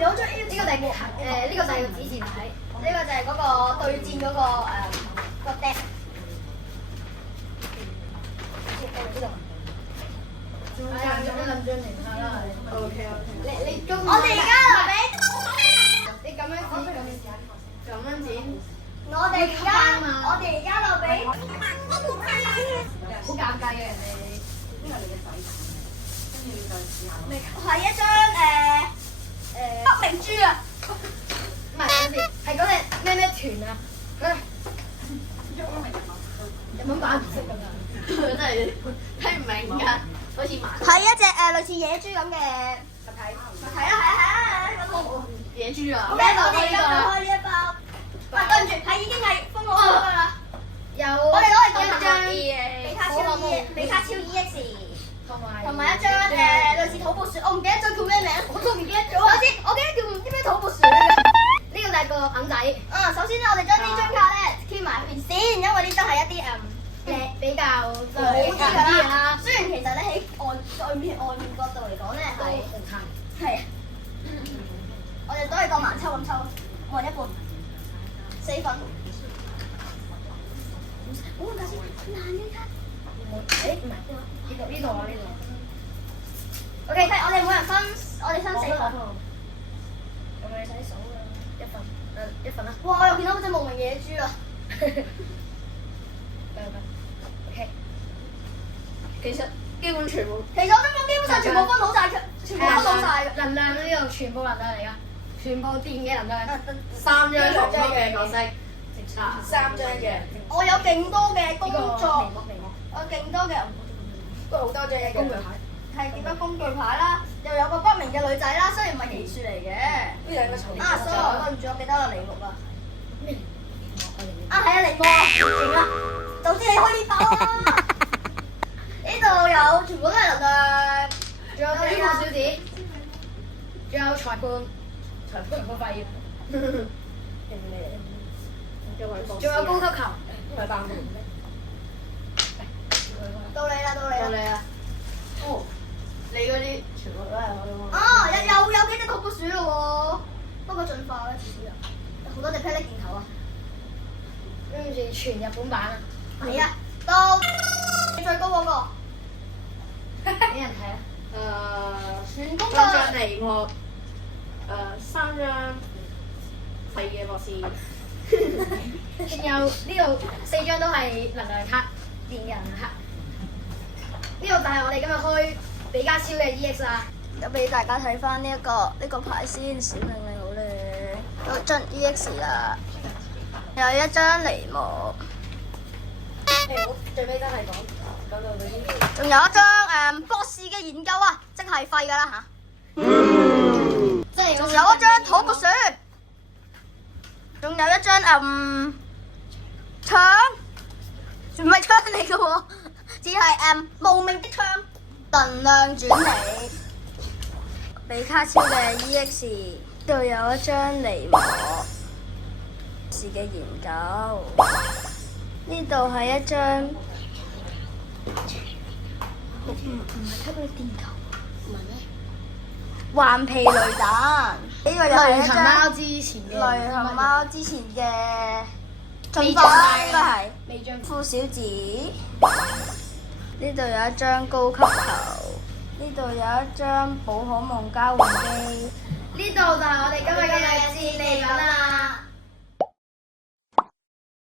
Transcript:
有張 A 呢個就係呢個就係個指示牌，呢個就係嗰個對戰嗰個 deck。呢度。係啊，用一兩張嚟睇啦。OK。你中意？我哋而家留俾你咁樣剪，咁樣剪。我哋而家留俾。好尷尬嘅人哋。呢個係你嘅仔。跟住你就試下。係一張北明珠啊！唔係，係嗰隻咩團啊？日本版唔識㗎嘛？真係睇唔明㗎，好似麻。係一隻類似野豬咁嘅物體。係啊，野豬啊！我哋而家開呢一包。對唔住，係已經係封好咗㗎啦。我哋攞嚟對張比卡超 EX。同埋一張類似土撥鼠，我唔記得咗叫咩名，我都唔記得咗。首先，我記得叫唔知咩土撥鼠嘅。呢個就係個銀仔。首先咧，我哋將呢張卡咧貼埋一邊先，因為呢張係一啲比較好啲嘅啦。雖然其實咧喺外面角度嚟講咧係，我哋都係當盲抽咁抽，每人一半，4份。我睇先，難嘅卡。唔係呢度啊呢度。OK， 我哋每人分4份。咁你睇數啦，一份啦。哇！我又見到嗰隻無名野豬啦。OK。其實基本全部。其實我想講，基本上全部分好晒，全部分好晒。能量呢度全部能量嚟㗎，全部電嘅能量。3張重複嘅角色。3張嘅。我有勁多嘅工作。我勁多嘅，都好多張嘅工具牌，係幾多工具牌啦，又有個不明嘅女仔啦，雖然唔係奇樹嚟嘅。呢兩個sorry，對唔住，我記得啦，梨木啊。咩？係啊，梨木啊，勁啊！早知你開呢包啦。呢度有全部都係能量，仲有呢個小子，仲有裁判唔好發現。仲有高級球，唔係爆門咩？到你啦！哦，你嗰啲全部都係可以。有幾隻土撥鼠咯喎，不過進化咧遲啲啊，好多隻霹靂鏡頭啊，跟住全日本版啊。係啊，到最高嗰個，俾人睇啊。全攻略。2張梨木，3張廢嘅博士，仲有呢度4張都係能量卡，電嘅能量卡。呢度就係我哋今日開比卡超嘅 EX 啦，咁俾大家睇翻呢個牌先，小靚靚好咧，有張 EX 啦，有一張梨木，最尾真係講到嗰啲，仲有一張博士嘅研究啊，即係廢㗎啦嚇，仲有一張土撥鼠，仲有一張槍，唔係槍嚟㗎喎。只係無名的槍，能量轉移，比卡超嘅 EX， 度有一張梨木士嘅研究，呢度係一張唔係吸嗰啲電球，唔係咩？頑皮雷蛋，呢個又係一張雷行貓之前嘅進化，應該係副小子。呢度有一張高級球，呢度有一張寶可夢交換機，呢度就係我哋今日嘅戰利品啦。